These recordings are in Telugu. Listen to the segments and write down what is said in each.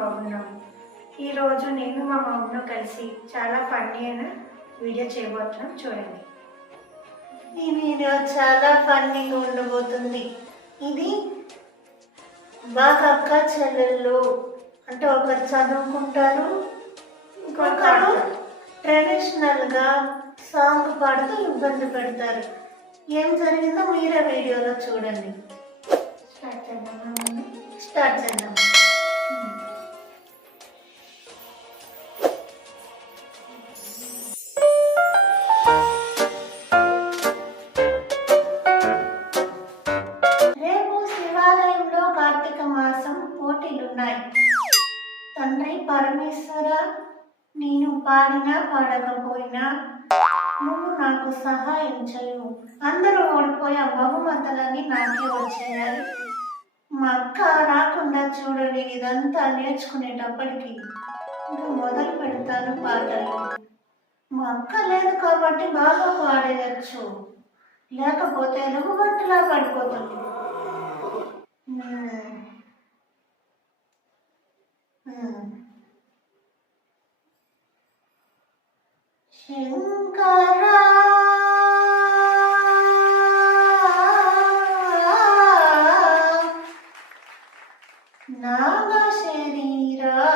బాగున్నాము. ఈరోజు నేను మా మమ్మీతో కలిసి చాలా ఫన్నీ అయిన వీడియో చేయబోతున్నాం, చూడండి. ఈ వీడియో చాలా ఫన్నీగా ఉండబోతుంది. ఇది బాగా అక్క చెల్లెళ్ళు అంటే ఒకరు చదువుకుంటారు, ఇంకొకరు ట్రెడిషనల్గా సాంగ్ పాడుతూ ఇబ్బంది పెడతారు. ఏం జరిగిందో మీరే వీడియోలో చూడండి. స్టార్ట్ చేద్దాం. రేపు శివాలయంలో కార్తీక మాసం పోటీలున్నాయి. తండ్రి పరమేశ్వర, నేను పాడినా పాడకపోయినా నువ్వు నాకు సహాయం చేయు. అందరూ ఓడిపోయే బహుమతులన్నీ నాకే వచ్చేయాలి. మా అక్క రాకుండా చూడండి, ఇదంతా నేర్చుకునేటప్పటికి ఇంకా మొదలు పెడతాను పాటలు. మా అక్క లేదు కాబట్టి బాగా పాడేయచ్చు, లేకపోతే ఎలుగుబట్టిలా పడిపోతుంది. శంకరా నాగ శరీరవరా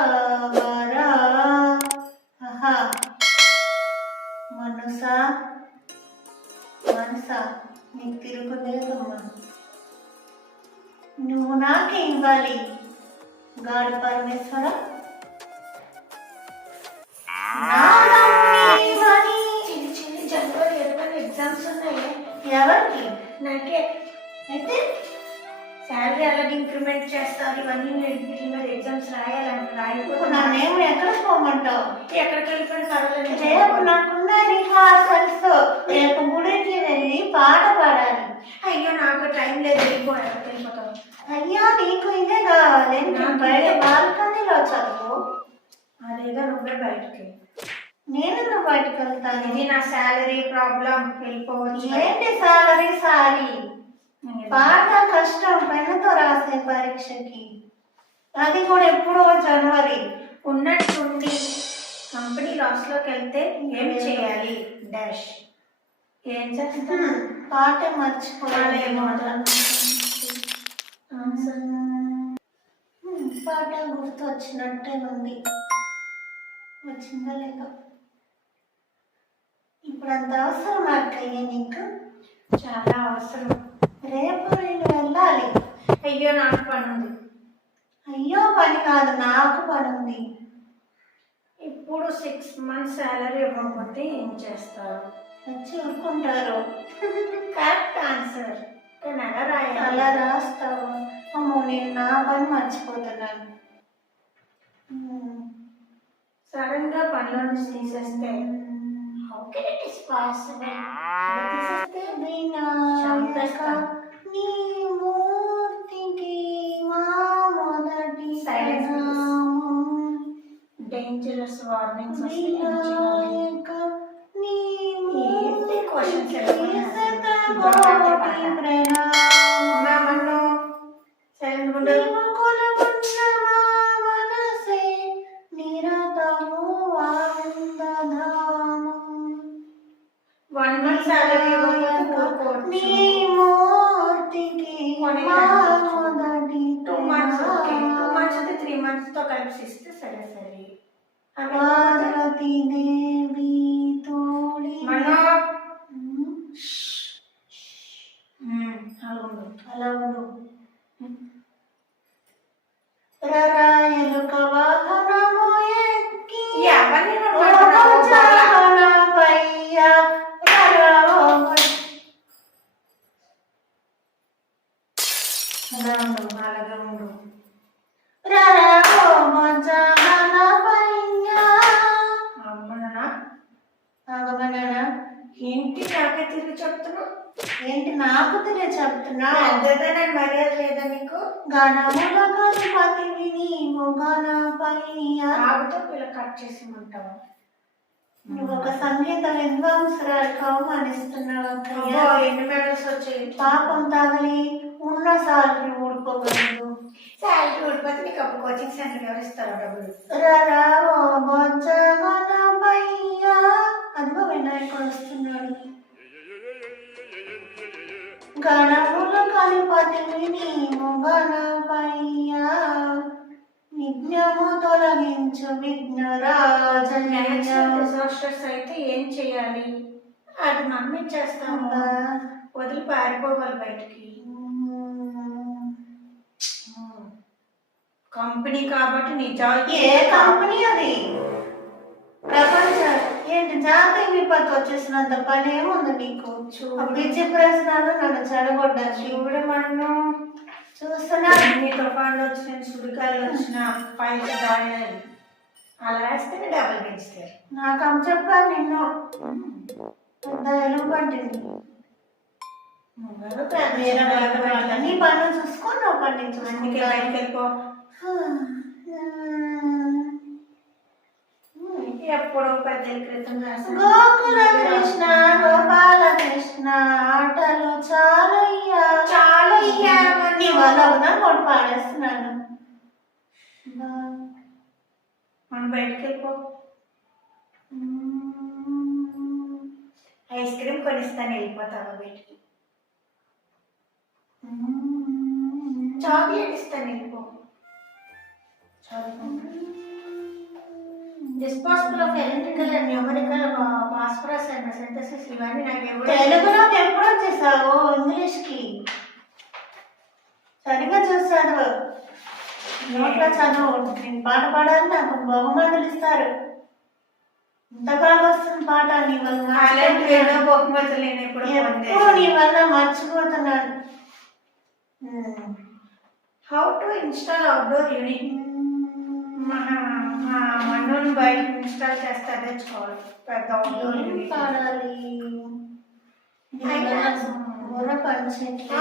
మనసా మనసా నీకు తిరుగులేదమ్మా. నువ్వు నాకే ఇవ్వాలి గాడి పరమేశ్వర. జనవరి 20 ఎగ్జామ్స్ ఉన్నాయి. ఎవరికి? నాకే. అయితే శాలరీ అలాగే ఇంక్రిమెంట్ చేస్తారు, ఇవన్నీ వీటి మీద ఎగ్జామ్స్ రాయకపోతే నన్నేమో ఎక్కడ పోమంటావు? ఎక్కడికి వెళ్ళిపోయిన పర్వాలేదు. రేపు నాకున్న రిహార్సల్స్, రేపు గుడికి వెళ్ళి పాట పాడాలి. అయ్యో నాకు టైం లేదు, వెళ్ళిపోతావు. అయ్యా నీకు ఇదే కావాలి, బయట బాల్కనీలో చదువు. అదేదో నువ్వే బయటకి. నేను నువ్వు బయటకు వెళ్తాను. ఇది నా శాలరీ ప్రాబ్లం, వెళ్ళిపోవచ్చు. ఏంటి సాలరీ సారీ? పాట కష్టం, పెన్నుతో రాసే పరీక్షకి, అది కూడా ఎప్పుడో జనవరి. ఉన్నట్టుండి కంపెనీ లాస్లోకి వెళ్తే ఏం చేయాలి డాష్. ఏం చేస్తా? పాటే మర్చిపోయాలేమో. పాట గుర్తు వచ్చినట్టే ఉంది. వచ్చిందా లేక? ఇప్పుడు అంత అవసరం అక్కయ్య నీకు? చాలా అవసరం. రేపు నేను వెళ్ళాలి. అయ్యో నాకు పని ఉంది. అయ్యో పని కాదు, నాకు పని ఉంది. ఇప్పుడు 6 months శాలరీ ఇవ్వకపోతే ఏం చేస్తారు? వచ్చి ఊరుకుంటారు. Correct answer. ఎలా రాయాలి? అలా రాస్తావు? అమ్మో, నేను నా పని మర్చిపోతున్నాను. సడన్ గా పనిలో నుంచి తీసేస్తే how can it is possible? తీసేస్తే వినాయక నీ మూర్తికి మా మొదటి ప్రణామం. డేంజరస్ వార్నింగ్స్ వినాయక నీ ఏంటి క్వశ్చన్స్ శతకోటి ప్రణామం. మనసే నిరతము ఆనందధామం. 1 month శాలరీ నీ మూర్తికి మా మొదటి 2 months. ఓకే, 2 months అయితే 3 months తో కలిసి ఇస్తే సరే. పార్వతీ దేవి తోడి అలా ఉండు. రరాయలుక వాహనము ఎక్కి పయ్య అలాగే ఉండు. ఏంటి నాకే తిరిగి చెప్తున్నావు? ఏంటి నాకు తెలియ చెప్తున్నా? నేను మర్యాద లేదా నీకు? గణముల గణపతివి నీవు గణపయ్య. ఆగుతో పిల్ల కట్ చేసిమంటావా? నువ్వు ఒక సంగీత విద్వాంసురాలకు అవమానిస్తున్నావు. ఎన్ని మెడల్స్ వచ్చాయి? పాపం తగిలి ఉన్న సార్లు ఊడిపోగలదు. శాలరీ ఊడిపోతే నీకు అప్పుడు కోచింగ్ సెంటర్ ఎవరు ఇస్తారో డబ్బులు. అదిగో వినాయకుడు వస్తున్నాడు. గణములు కలిపతివి నీవు గణపయ్య, విఘ్నము తొలగించు విఘ్నరాజయ్య. డిజాస్టర్స్ అయితే ఏం చేయాలి? అది నమ్మించేస్తాము, వదిలి పారిపోవాలి బయటికి. కంపెనీ కాబట్టి నిజాలు. ఏ కంపెనీ అది? ప్రపంచ ఏంటి జాతీయ విపత్తు వచ్చేసినంత పని ఏముంది నీకు? పిచ్చి ప్రశ్నలు నన్ను చెడగొడ్డా. శివుడు మన్ను చూస్తున్నా. నీ తుఫాన్లు వచ్చిన సుడికాయలు వచ్చిన పైకి దాయాలి. అలా వేస్తేనే డబ్బులు పెంచుతారు. నాకు అమ్మ చెప్పాను నిన్ను. పెద్ద ఎలుగు పట్టింది. నీ పనులు చూసుకో, నా పని అందుకే బయటకు వెళ్ళిపో. ఎప్పుడో 10 ఏళ్ళ క్రితం గోకుల కృష్ణ గోపాల కృష్ణ ఆటలు చాలయ్యా చాలయ్యా. నీ వల్ల అవునా కొడు పాడేస్తున్నాను. మనం బయటకు వెళ్ళిపో. ఐస్ క్రీమ్ కొనిస్తాను, వెళ్ళిపోతావా బయటికి? చాక్లెట్ ఇస్తాను, వెళ్ళిపో. Disposable of electrical and numerical phosphorus and synthesis ఇవన్నీ నాకు ఎవరు. తెలుగులోకి ఎప్పుడు వచ్చేసావు? ఇంగ్లీష్కి సరిగ్గా చూస్తాడు. నోట్లో చదువు. నేను పాట పాడాలి, నాకు బహుమతులు ఇస్తారు. ఇంత బాగా వస్తుంది పాట. నీ వల్ల బహుమతులు నేను ఎప్పుడు నీ వల్ల మర్చిపోతున్నాను. How to install outdoor unit. మన్నుని బయట ఇన్స్టాల్ చేస్తే తెచ్చుకోవాలి. పెద్ద అవుట్డోర్ యూనిట్ పాడాలి.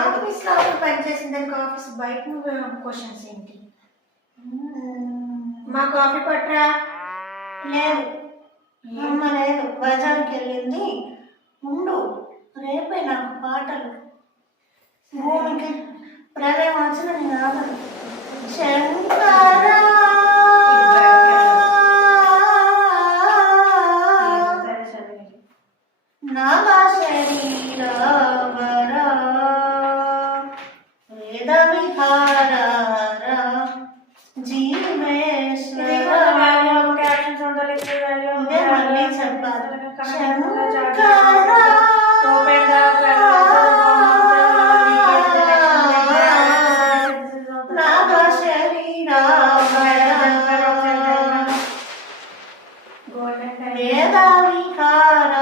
ఆఫీస్ లో పనిచేసిన దానికి ఆఫీస్ బయట క్వశ్చన్స్ ఏంటి? మా కాఫీ పట్టరా? లేదు, అమ్మ లేదు, బజార్కి వెళ్ళింది. ఉండు, రేపే నాకు పాటలు. భూమికి ప్రళయం వచ్చిన నేను ఆగను. శంకరా నాగ శరీరవరా వేద విహార జీవేశ్వర. ఇదే మళ్ళీ చెప్పాలి. శంకరా నాగ శరీరవరా వేద విహార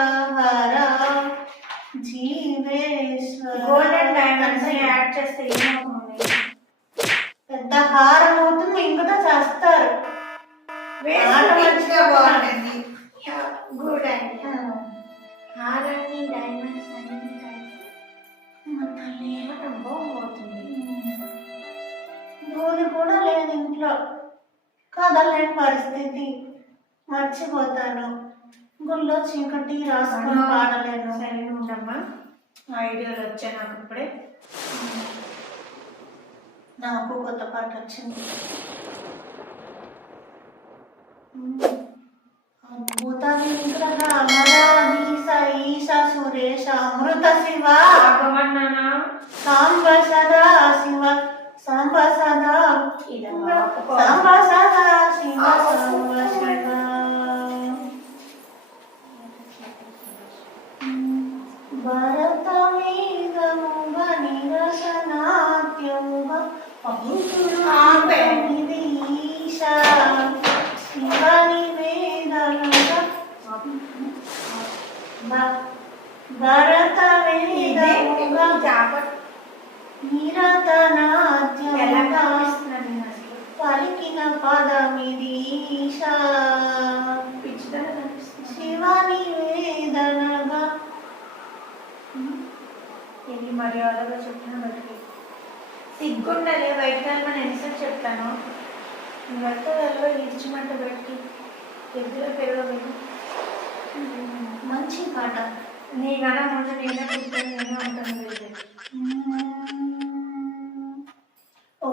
జీవేశ్వర. గోల్డెన్ డైమండ్స్ యాడ్ చేస్తే ఏమవుతుంది? పెద్ద హారం అవుతుంది, ఇంకతో చేస్తారు. బాగుంటుంది. Good idea. హారాన్ని డైమండ్స్ బాగుంటుంది. దూది కూడా లేదు ఇంట్లో. కదలలేని పరిస్థితి. మర్చిపోతాను. గుళ్ళో చీకటి రాసుకొని పాడలేను. సరే ఉండమ్మా, ఐడియాలు వచ్చాయి నాకు ఇప్పుడే. నాకు కొత్త పాట వచ్చింది. అద్భుత విగ్రహ అమరాధీశ ఈశ సురేశ అమృత శివ ఆగమన్నానా? సాంబ సదా శివ సాంబ సదా సాంబ సదా శివ సాంబ శివ. భరత వేదముగ నిరసనాట్యముగ పవిత్రునిది ఈశ శివ నివేదనగ. భరత వేదముగ నిరతనాట్యముగ పలికిన పదమిది ఈశ శివ నివేదనగా. ఎన్ని మర్యాదగా చెప్తున్నా బయటికి. సిగ్గుండాలి బయటకు వెళ్ళమని ఎన్నిసార్లు చెప్తాను. నువ్వెళ్తే వెళ్ళో ఇచ్చిమంటే బయటికి ఎదురు పెరగలేదు. మంచి పాట. నీకన్నా ముందు నేనే కూర్చొని నేనే ఉంటాను. ఓ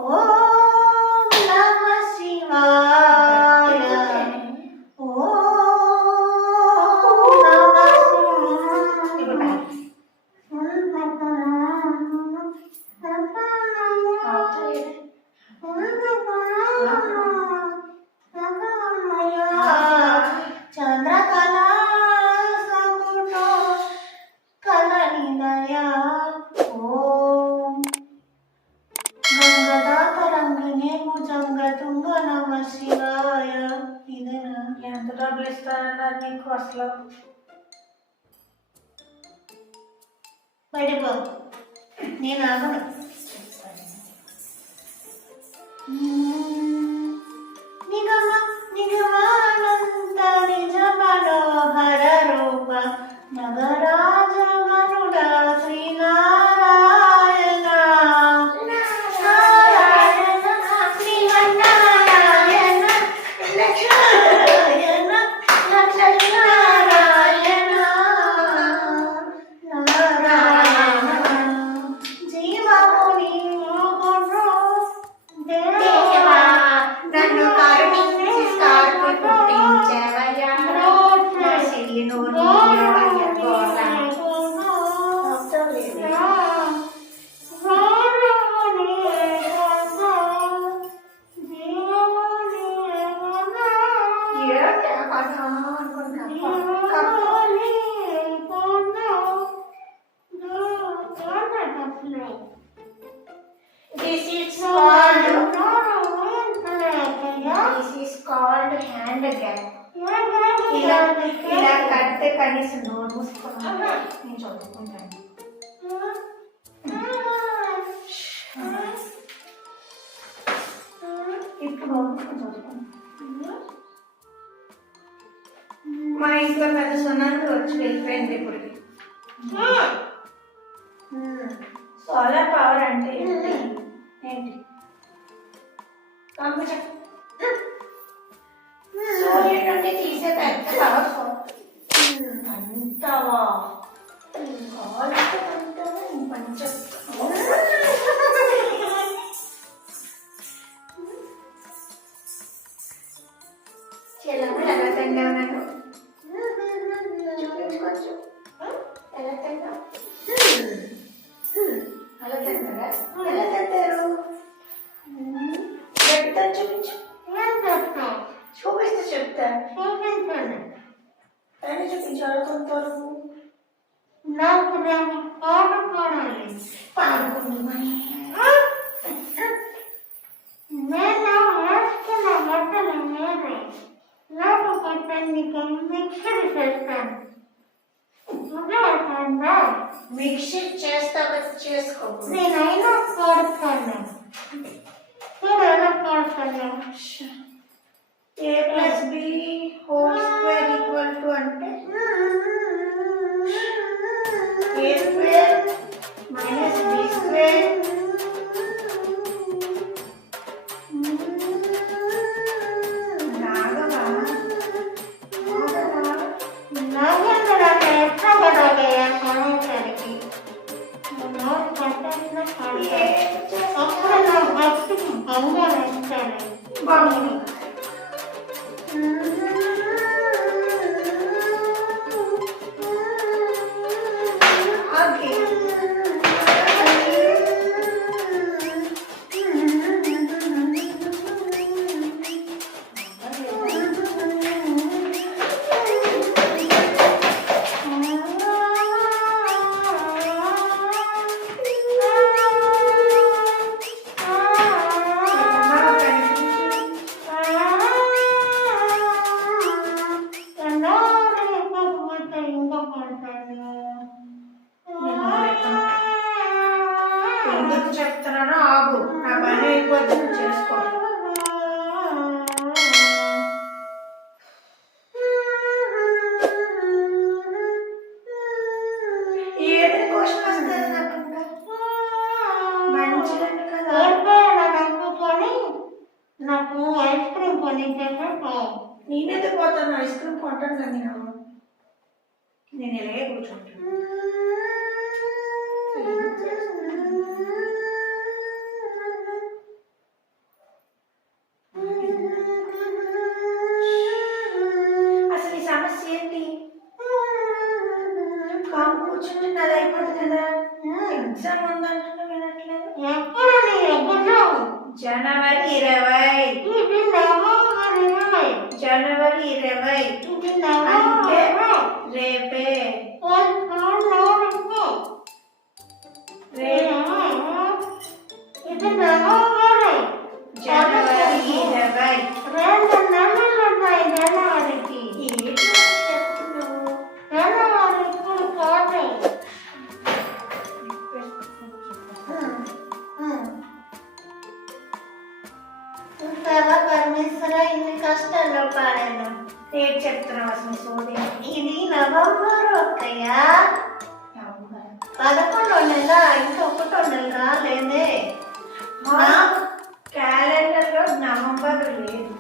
అసలు. బయటకు పో. నేను ఆగను. నిగమానంద నిజ మనోహర రూప నగరాజ గరుడ శ్రీనారాయణ నారాయణ శ్రీమన్నారాయణ లక్ష్మీనారాయణ లక్ష్మీనారాయణ నారాయణ జీవముని దేవా నన్ను కరుణించి స్కార్పు పుట్టించావయ్యా. నా చెల్లి నోరు మూయవయ్యా గోడ. మొత్తం లేదే. ఏంటి ఆ పాట అనుకుంటా. Cup. This is called hand gap. ఇలా కడితే కనీసం నోరు మూసుకున్నా నేను చదువుకుంటాను. ఇప్పుడు నోరు మూసుకొని చదువుకుంటాను. మా ఇంట్లో పెద్ద సున్నాను వచ్చి వెళ్ళిపోయింది ఇప్పటికి. సోలార్ పవర్ అంటే ఏంటి? పంపించ సూర్యుడి నుండి తీసే పెద్ద పవర్ అంతవా పంచ చెల్లమ్మ ఎలా తిన్నావు నన్ను చూపించుకోవచ్చు. ఎలా తిన్నావు? అలా తిన్నారా? ఎలా తింటారు? చెప్తాను, చూపించు. చూపిస్తే చెప్తా. కానీ చూపించు. ఆడుకుంటారు. నాకు ఆడుకోవాలి. పాడుకుందామని నేను వేసుకున్న బట్టలు మీరే నాకు కొట్టండి మిక్సర్ చేస్తాను. మిక్సీ చేస్తాక చేసుకో. నేనైనా కొడతాను. నేనైనా కొడతాను. A plus B whole square equal to అంటే A square minus B square నాగవా నాగేంద్రాన్ని ఎట్లా పడాలి అనేసరికి అప్పుడు నా భక్తికి భంగం ఇస్తాను. బాగుంది. ఎందుకు చెప్తున్నానో ఆగు. నా పని అయిపోద్ది, నువ్వు చేసుకో. ఏదైనా క్వశ్చన్ వస్తుంది నాకు ఇంకా. మంచిదండి కదా. నాకు ఐస్ క్రీమ్ కొనిచ్చేసా. నేనైతే పోతాను. ఐస్ క్రీమ్ కొంటాను కదా నేను ఇలాగే కూర్చుంటాను. అసలు ఈ సమస్య ఏంటి? కాము కూర్చుంటే నాది అయిపోతుంది కదా. ఎగ్జామ్ ఉందంటున్నా వినట్లేదు. జనవరి 20. జనవరి 20 అంటే రేపే. జనవరి 20 2 నెలలు ఉన్నాయి జనవరికి. చెప్తున్నా ఇది నవంబర్ అక్కయ్య. 11 నెల, ఇంకా 1 నెల రాలేదే. నాకు క్యాలెండర్ లో నవంబర్ లేదు.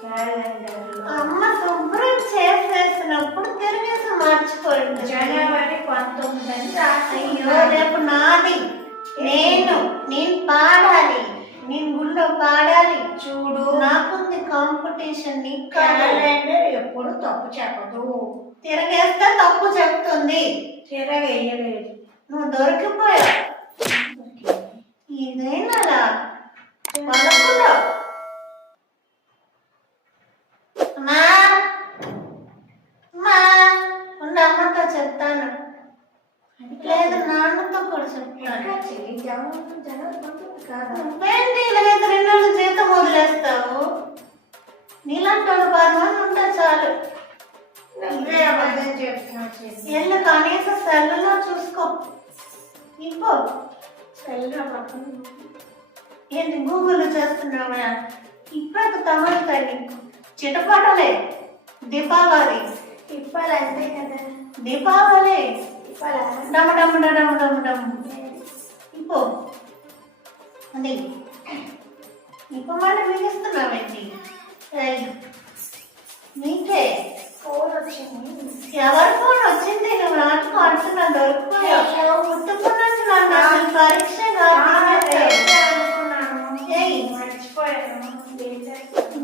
క్యాలెండర్ లో అమ్మ శుభ్రం చేసేసినప్పుడు తిరిగేసి మర్చిపోయింది. జనవరి 19 అని రాసి అయ్యో రేపు నాది. నేను పాడాలి, నేను గుళ్ళో పాడాలి. చూడు, నాకుంది కాంపిటీషన్. నీకు కాదు. క్యాలెండర్ ఎప్పుడు తప్పు చెప్పదు. తిరగేస్తే తప్పు చెప్తుంది. తిరగేయలేదు. నువ్వు దొరికిపోయావు. ఇదేనా 11. అమ్మా అమ్మా ఉన్న అమ్మతో చెప్తాను, లేదు నాన్నతో కూడా చెప్తాను. నువ్వేంటి ఇలాగైతే 2 నెలలు జీతం వదిలేస్తావు? నీలాంటి వాళ్ళు 10 మంది ఉంటే చాలు. నువ్వే అబద్ధం చెప్తున్నావు. ఎల్లు కనీసం సెల్లులో చూసుకో. ఇప్పో ఏంటి గూగుల్ చేస్తున్నావా? ఇప్పుడు తమలకాయ చిటపటలే. దీపావళి ఇప్పాలంతే కదా. దీపావళి ఇప్పాలా? డమ డమ డమ డమ డమ. ఇప్పో అది ఇప్పు మళ్ళీ మిగిస్తున్నావేంటి? నీకే ఫోన్ వచ్చింది. ఎవరి ఫోన్ వచ్చింది? నువ్వు నాటకం ఆడుతున్నా దొరికిపోయావు. గుర్తుకున్నట్టు నన్ను అసలు పరీక్ష మర్చిపోయాను.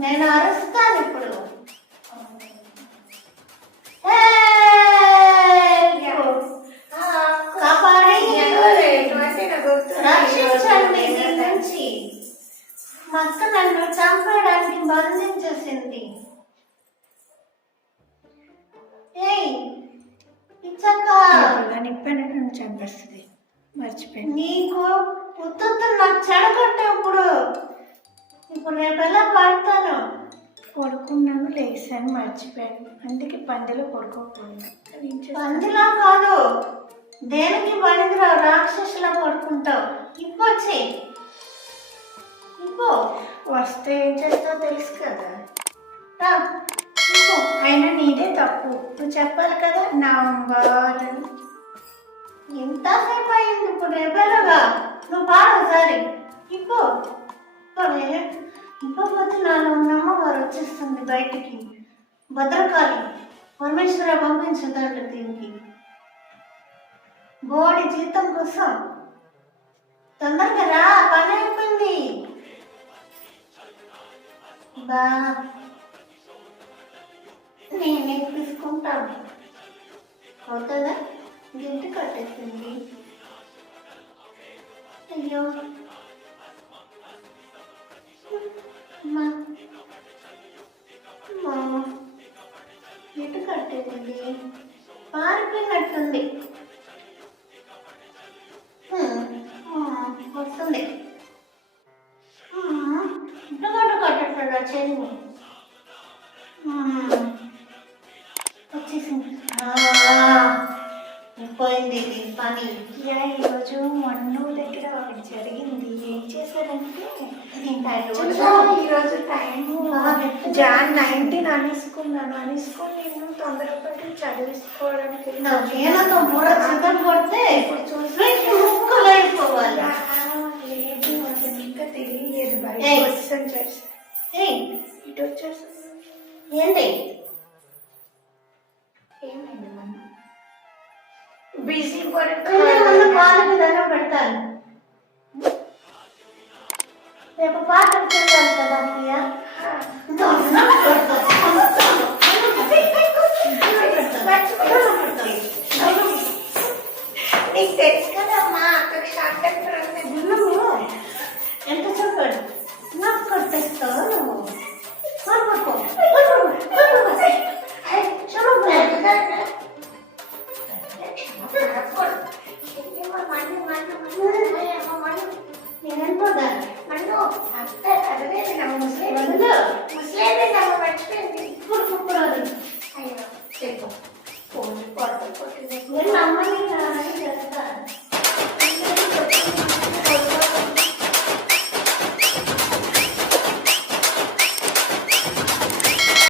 నేను అరుస్తాను ఇప్పుడు. కాపాడి రక్షించండి దీని నుంచి. మా అక్క నన్ను చంపడానికి బంధించేసింది. నిప్పని నన్ను చంపేస్తుంది. మర్చిపోయింది. నీకు ఉత్తు నాకు చెడగొట్టేప్పుడు. ఇప్పుడు రేపెలా పడతాను. పడుకున్నాను, లేసాను, మర్చిపోయాను. అందుకే పందిలో పడుకోకూడదు. పందిలా కాదు, దేనికి పనికిరావు, రాక్షసులా పడుకుంటావు. ఇప్పొచ్చి ఇప్పు. వస్తే ఏం చేస్తావు తెలుసు కదా. రా, ఇప్పు. అయినా నీదే తప్పు. నువ్వు చెప్పాలి కదా నవంబర్ అని. ఎంతసేపు అయింది? ఇప్పుడు రేపెలాగా నువ్వు పాడు ఒకసారి. ఇప్పు. ఇప్పపోతే నాలో ఉన్న అమ్మవారు వచ్చేస్తుంది బయటికి. భద్రకాళి పరమేశ్వర పంపించదండి దీనికి. బోడి జీతం కోసం తొందరగా రా, పని అయిపోయింది. బా నేనే తీసుకుంటాను. అవుతుందా? గిఫ్ట్ కట్టేసింది. అయ్యో అమ్మా గిఫ్ట్ కట్టేసింది. పారిపోయినట్టుంది. వస్తుంది. ఇంట్లో కట్టేస్తాడు ఆ చెల్లిని. వచ్చేసింది. పోయింది పని. ఈరోజు మన్ను దగ్గర ఒకటి జరిగింది. ఏం చేశారంటే ఈరోజు టైము జాన్ 19 అనేసుకున్నాను. అనేసుకొని నేను తొందరపడి చదివించుకోవడానికి కొడితే ఇప్పుడు చూసి ముక్కలైపోవాలి. లేదు అసలు ఇంకా తెలియలేదు. బయట వచ్చేసాను చేసి ఇటు వచ్చేసాను. ఏంటి ఏమైంది మనం బిజీ పడి పాలకి దండం పెడతాను. రేపు పాట చేయాలి కదా అన్నయ్య.